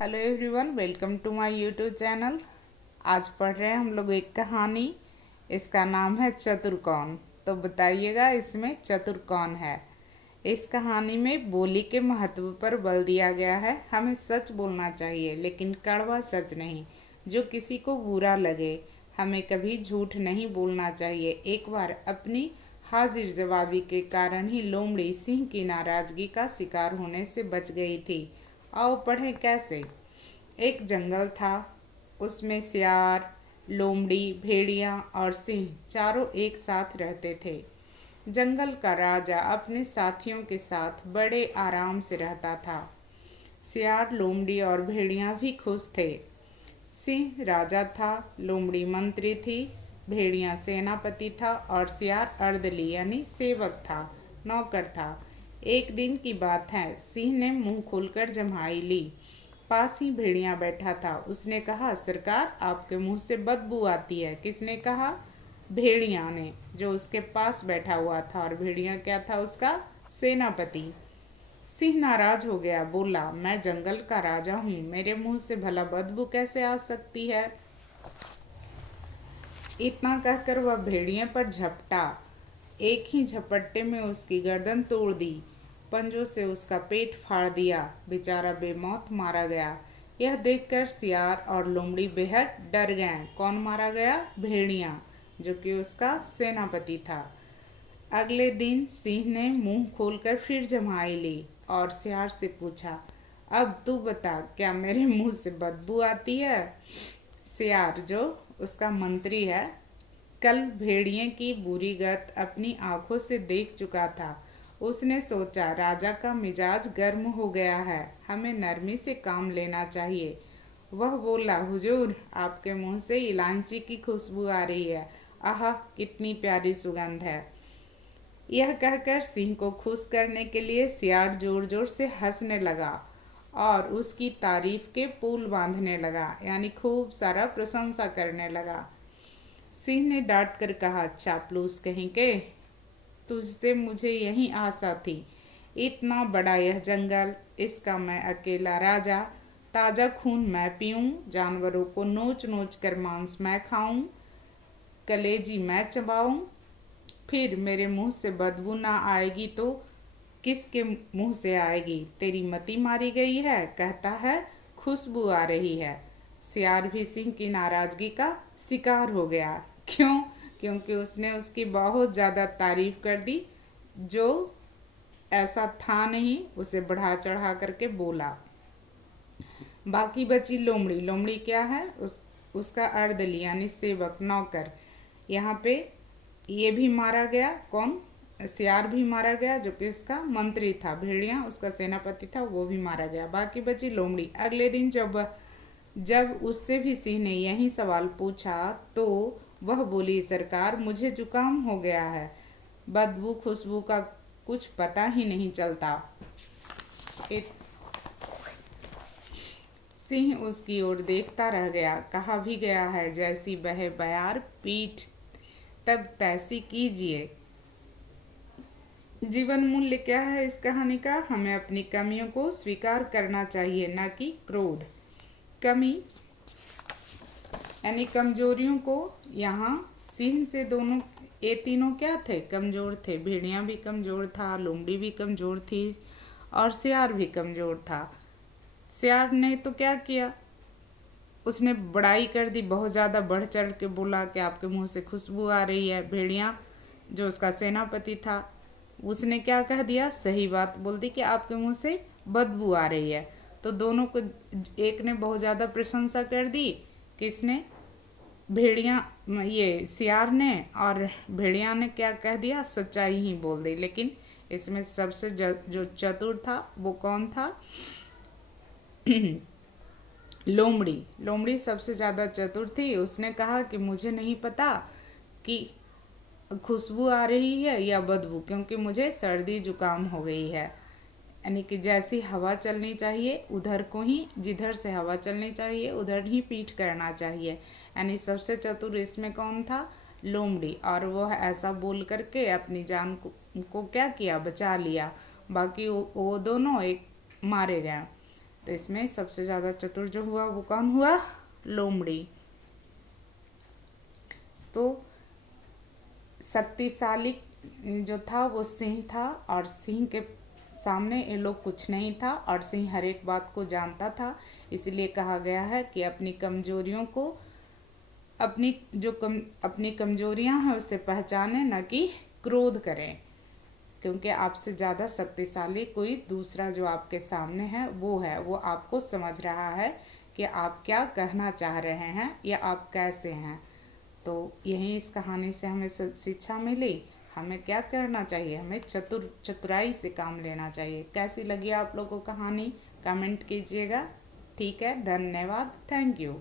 Hello everyone, welcome to my YouTube channel. आज पढ़ रहे हैं हम लोग एक कहानी। इसका नाम है चतुर कौन। तो बताइएगा इसमें चतुर कौन है। इस कहानी में बोली के महत्व पर बल दिया गया है। हमें सच बोलना चाहिए, लेकिन कड़वा सच नहीं जो किसी को बुरा लगे। हमें कभी झूठ नहीं बोलना चाहिए। एक बार अपनी हाजिर जवाबी के कारण ही लोमड़ी सिंह की नाराजगी का शिकार होने से बच गई थी। आओ पढ़ें कैसे। एक जंगल था। उसमें सियार, लोमड़ी, भेड़िया और सिंह चारों एक साथ रहते थे। जंगल का राजा अपने साथियों के साथ बड़े आराम से रहता था। सियार, लोमड़ी और भेड़िया भी खुश थे। सिंह राजा था, लोमड़ी मंत्री थी, भेड़िया सेनापति था और सियार अर्दली यानी सेवक था, नौकर था। एक दिन की बात है, सिंह ने मुंह खोलकर जम्हाई ली। पास ही भेड़िया बैठा था। उसने कहा, सरकार, आपके मुंह से बदबू आती है। किसने कहा? भेड़िया ने, जो उसके पास बैठा हुआ था। और भेड़िया क्या था? उसका सेनापति। सिंह नाराज हो गया, बोला, मैं जंगल का राजा हूँ, मेरे मुंह से भला बदबू कैसे आ सकती है। इतना कहकर वह भेड़िए पर झपटा। एक ही झपट्टे में उसकी गर्दन तोड़ दी, पंजों से उसका पेट फाड़ दिया। बेचारा बेमौत मारा गया। यह देखकर सियार और लोमड़ी बेहद डर गए। कौन मारा गया? भेड़िया, जो कि उसका सेनापति था। अगले दिन सिंह ने मुंह खोलकर फिर जमाई ली और सियार से पूछा, अब तू बता, क्या मेरे मुंह से बदबू आती है? सियार, जो उसका मंत्री है, कल भेड़िए की बुरी गत अपनी आंखों से देख चुका था। उसने सोचा, राजा का मिजाज गर्म हो गया है, हमें नरमी से काम लेना चाहिए। वह बोला, हुजूर, आपके मुंह से इलायची की खुशबू आ रही है। आहा, कितनी प्यारी सुगंध है। यह कहकर सिंह को खुश करने के लिए सियार जोर जोर से हंसने लगा और उसकी तारीफ के पुल बांधने लगा, यानी खूब सारा प्रशंसा करने लगा। सिंह ने डांट कर कहा, चापलूस कहीं के, तुझसे मुझे यही आशा थी। इतना बड़ा यह जंगल, इसका मैं अकेला राजा। ताज़ा खून मैं पीऊँ, जानवरों को नोच नोच कर मांस मैं खाऊं, कलेजी मैं चबाऊं। फिर मेरे मुंह से बदबू ना आएगी तो किसके मुंह से आएगी? तेरी मति मारी गई है, कहता है खुशबू आ रही है। सियार भी सिंह की नाराजगी का शिकार हो गया। क्यों? क्योंकि उसने उसकी बहुत ज़्यादा तारीफ कर दी, जो ऐसा था नहीं। उसे बढ़ा चढ़ा करके बोला। बाकी बची लोमड़ी। लोमड़ी क्या है? उसका अर्दली यानी सेवक, नौकर। यहाँ पे ये भी मारा गया। कौन? सियार भी मारा गया, जो कि उसका मंत्री था। भेड़िया उसका सेनापति था, वो भी मारा गया। बाकी बची लोमड़ी। अगले दिन जब जब उससे भी सिंह ने यही सवाल पूछा तो वह बोली, सरकार, मुझे जुकाम हो गया है, बदबू खुशबू का कुछ पता ही नहीं चलता। सिंह उसकी ओर देखता रह गया। कहा भी गया है, जैसी बहे बयार पीठ तब तैसी कीजिए। जीवन मूल्य क्या है इस कहानी का? हमें अपनी कमियों को स्वीकार करना चाहिए, न कि क्रोध। कमी यानी कमजोरियों को। यहाँ सिंह से दोनों, ये तीनों क्या थे? कमजोर थे। भेड़िया भी कमजोर था, लोमड़ी भी कमजोर थी और सियार भी कमजोर था। सियार ने तो क्या किया? उसने बड़ाई कर दी, बहुत ज़्यादा बढ़ चढ़ के बोला कि आपके मुंह से खुशबू आ रही है। भेड़िया, जो उसका सेनापति था, उसने क्या कह दिया? सही बात बोल दी कि आपके मुंह से बदबू आ रही है। तो दोनों को, एक ने बहुत ज़्यादा प्रशंसा कर दी, किसने? भेड़िया, ये सियार ने। और भेड़िया ने क्या कह दिया? सच्चाई ही बोल दी। लेकिन इसमें सबसे जो चतुर था वो कौन था? लोमड़ी। लोमड़ी सबसे ज़्यादा चतुर थी। उसने कहा कि मुझे नहीं पता कि खुशबू आ रही है या बदबू, क्योंकि मुझे सर्दी जुकाम हो गई है। यानी कि जैसी हवा चलनी चाहिए उधर को ही, जिधर से हवा चलनी चाहिए उधर ही पीठ करना चाहिए। यानी सबसे चतुर इसमें कौन था? लोमड़ी। और वह ऐसा बोल करके अपनी जान को क्या किया? बचा लिया। बाकी वो दोनों एक मारे गए। तो इसमें सबसे ज़्यादा चतुर जो हुआ वो कौन हुआ? लोमड़ी। तो शक्तिशाली जो था वो सिंह था, और सिंह के सामने ये लोग कुछ नहीं था, और सिंह हर एक बात को जानता था। इसलिए कहा गया है कि अपनी कमजोरियों को, अपनी कमजोरियां हैं उसे पहचाने, न कि क्रोध करें, क्योंकि आपसे ज़्यादा शक्तिशाली कोई दूसरा जो आपके सामने है वो आपको समझ रहा है कि आप क्या कहना चाह रहे हैं या आप कैसे हैं। तो यही इस कहानी से हमें शिक्षा मिली। हमें क्या करना चाहिए? हमें चतुराई से काम लेना चाहिए। कैसी लगी आप लोगों को कहानी? कमेंट कीजिएगा। ठीक है, धन्यवाद, थैंक यू।